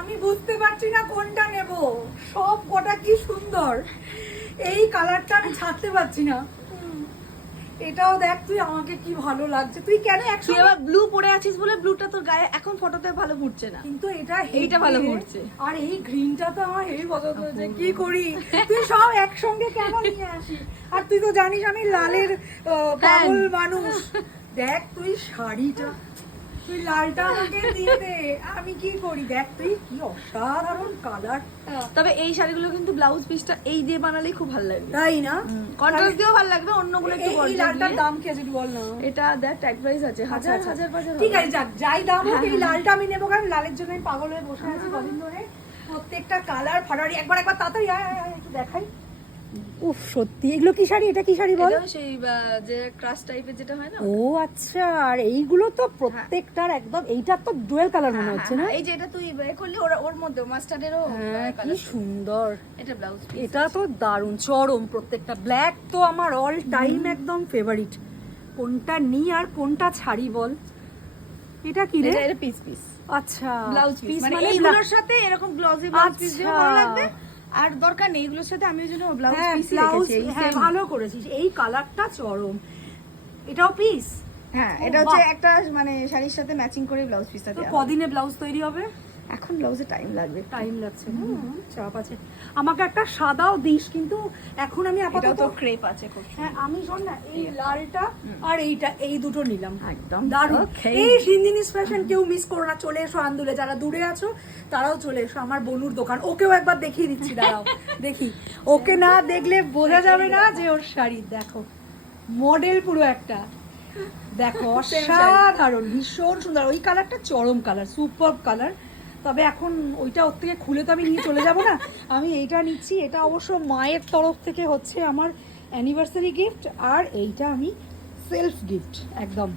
আমি বুঝতে পারছি না কোনটা নেব, সব কটা কি সুন্দর, এই কালারটা আমি ছাড়তে পারছি না। এটাও দেখ তুই, আমাকে কি ভালো লাগছে। তুই কেন তুই একসঙ্গে আবার ব্লু পরে আছিস বলে ব্লুটা তোর গায়ে এখন ফটোতে ভালো ফুটছে না, কিন্তু এইটা ভালো ফুটছে। আর এই গ্রিনটা তো আমার হেভি পছন্দ হয়েছে। কি করি, তুই সব একসঙ্গে কেন নিয়ে আসিস? আর তুই তো জানিস আমি লালের পাগল মানুষ। দেখ তুই শাড়িটা, তুই লালটা আমাকে দিয়ে দে, আমি কি করি। দেখ তুই কি অসাধারণ কালারটা। তবে এই শাড়িগুলো কিন্তু ব্লাউজ পিসটা এই দিয়ে বানালেই খুব ভালো লাগবে, তাই না? কন্ট্রাস্ট দিয়েও ভালো লাগবে, অন্যগুলো একটু এই গর্জিয়াস লালটার দিয়ে। দাম কি আছে একটু বল না। এটা দেখ ট্যাগ প্রাইস আছে হাজার হাজার হাজার। ঠিক আছে, যাক যাই দাম হোক, এই লালটা আমি নেবো, কারণ লালের জন্য আমি পাগল হয়ে বসে আছি কদিন ধরে। প্রত্যেকটা কালার ফাটারি, একবার তাড়াতাড়ি আয় আয় আয়, একটু দেখাই। উফ সত্যি, এগুলো কি শাড়ি? এটা কি শাড়ি বল? এটা সেই যে ক্রাশ টাইপের যেটা হয় না। ও আচ্ছা, আর এইগুলো তো প্রত্যেকটার একদম, এইটার তো ডুয়েল কালার মনে হচ্ছে না? এই যে এটা তুই বের করলি, ওর মধ্যে মাস্টার্ডেরও কি সুন্দর। এটা ব্লাউজ পিস। এটা তো দারুণ চরম, প্রত্যেকটা ব্ল্যাক তো আমার অল টাইম একদম ফেভারিট। কোনটা নিই আর কোনটা ছাড়ি বল? এটা কি রে? এটা পিস পিস আচ্ছা, ব্লাউজ পিস, মানে মানে এইগুলোর সাথে এরকম গ্লজি ব্লাউজ পিস দিয়ে ভালো আচ্ছা। লাগবে। আর দরকার নেই এগুলোর সাথে, আমি ওই জন্য ব্লাউজ হ্যাঁ, পিসই ব্লাউজ, রেখেছি। হ্যাঁ ভালো করেছিস। এই কালারটা চরম, এটাও পিস। হ্যাঁ, ও এটা হচ্ছে বাহ। একটা মানে শাড়ির সাথে ম্যাচিং করে ব্লাউজ পিসটা তো দেওয়া। কদিনে ব্লাউজ তৈরি হবে? এখন ব্লাউজে টাইম লাগবে, টাইম লাগছে না, চাপ আছে। আমাকে একটা সাদাও দিস, কিন্তু এখন আমি এটাও আপাতত তো ক্রেপ আছে খুব। হ্যাঁ, আমি শোন না, এই লালটা আর এইটা, এই দুটো নিলাম। একদম দারুণ। Okay. এই সিন্দিনিস ফ্যাশন কেউ মিস করো না, চলে এসো আন্দুলে, যারা দূরে আছো তারাও চলে এসো। আমার বনুর দোকান, ওকেও একবার দেখিয়ে দিচ্ছি, দাঁড়াও দেখি। ওকে না দেখলে বোঝা যাবে না যে ওর শাড়ি। দেখো মডেল পুরো একটা, দেখো অসাধারণ, ভীষণ সুন্দর। ওই কালারটা চরম কালার, সুপার কালার। তবে এখন ওইটা ওর থেকে খুলে তো আমি নিয়ে চলে যাব না, আমি এইটা নিচ্ছি। এটা অবশ্য মায়ের তরফ থেকে হচ্ছে আমার অ্যানিভার্সারি গিফট, আর এইটা আমি সেলফ গিফট একদম।